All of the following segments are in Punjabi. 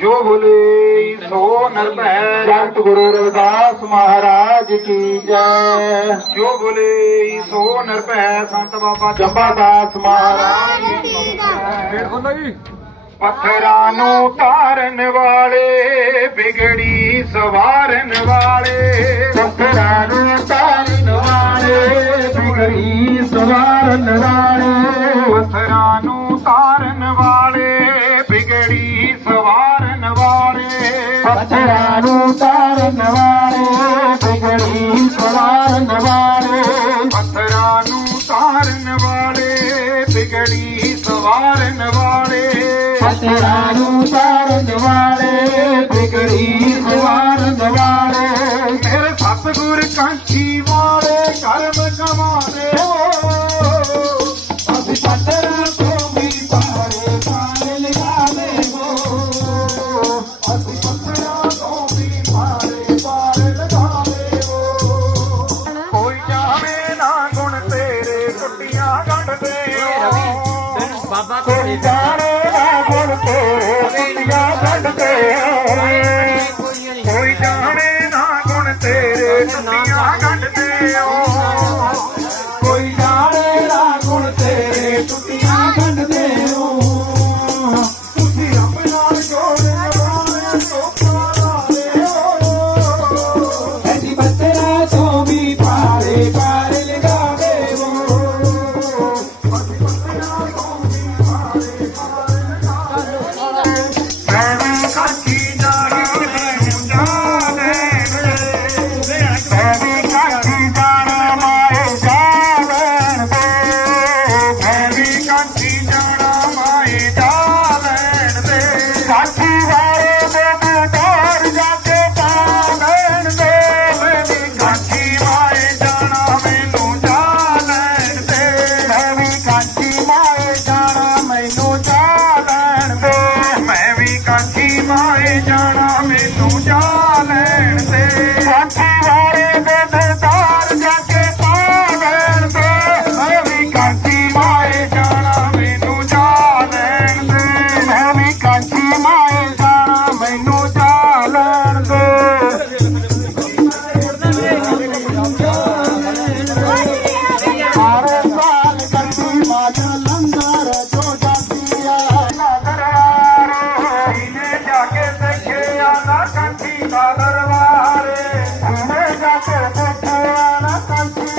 ਜੋ ਬੋਲੇ ਸੋ ਨਿਰਭੈ ਜਗਤ ਗੁਰੂ ਰਵਿਦਾਸ ਮਹਾਰਾਜ ਕੀ ਜੈ। ਜੋ ਬੋਲੇ ਸੋ ਨਿਰਭੈ ਸੰਤ ਬਾਬਾ ਜੰਬਾ ਦਾਸ ਮਹਾਰਾਜ ਕੀ ਜੈ। ਪੱਥਰਾਂ ਨੂੰ ਤਾਰਨ ਵਾਲੇ ਬਿਗੜੀ ਸਵਾਰਨ ਵਾਲੇ। ਪੱਥਰਾਂ ਨੂੰ ਤਾਰਨ ਵਾਲੇ ਬਿਗੜੀ ਸਵਾਰਨ ਵਾਲੇ। ਪੱਥਰਾਂ ਨੂੰ ਤਾਰਨ ਵਾਲੇ ਬਿਗੜੀ ਸਵਾਰਨ ਵਾਲੇ। ਪੱਥਰਾਂ ਨੂੰ ਤਾਰਨ ਵਾਲੇ ਬਿਗੜੀ ਸਵਾਰਨ ਵਾਲੇ। ਪੱਥਰਾਂ ਨੂੰ ਤਾਰਨ ਵਾਲੇ ਬਿਗੜੀ ਸਵਾਰਨ રાનું તાર જવાડે ભીગડી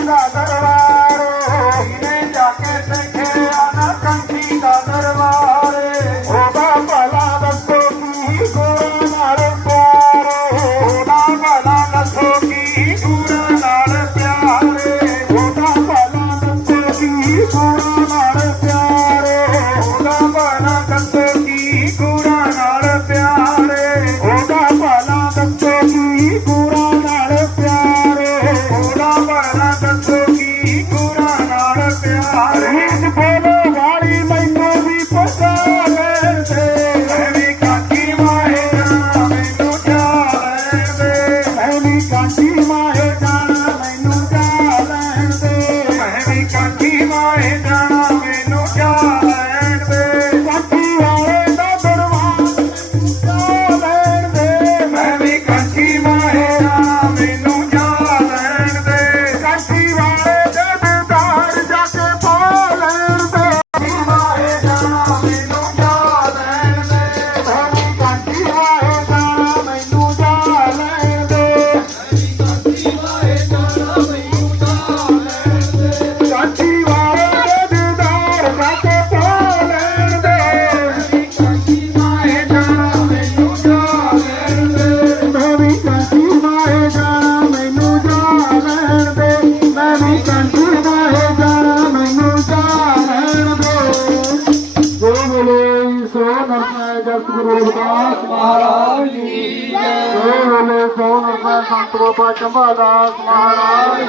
God. माहे गाना सौ रुपये संतों पर चंबा दास महाराज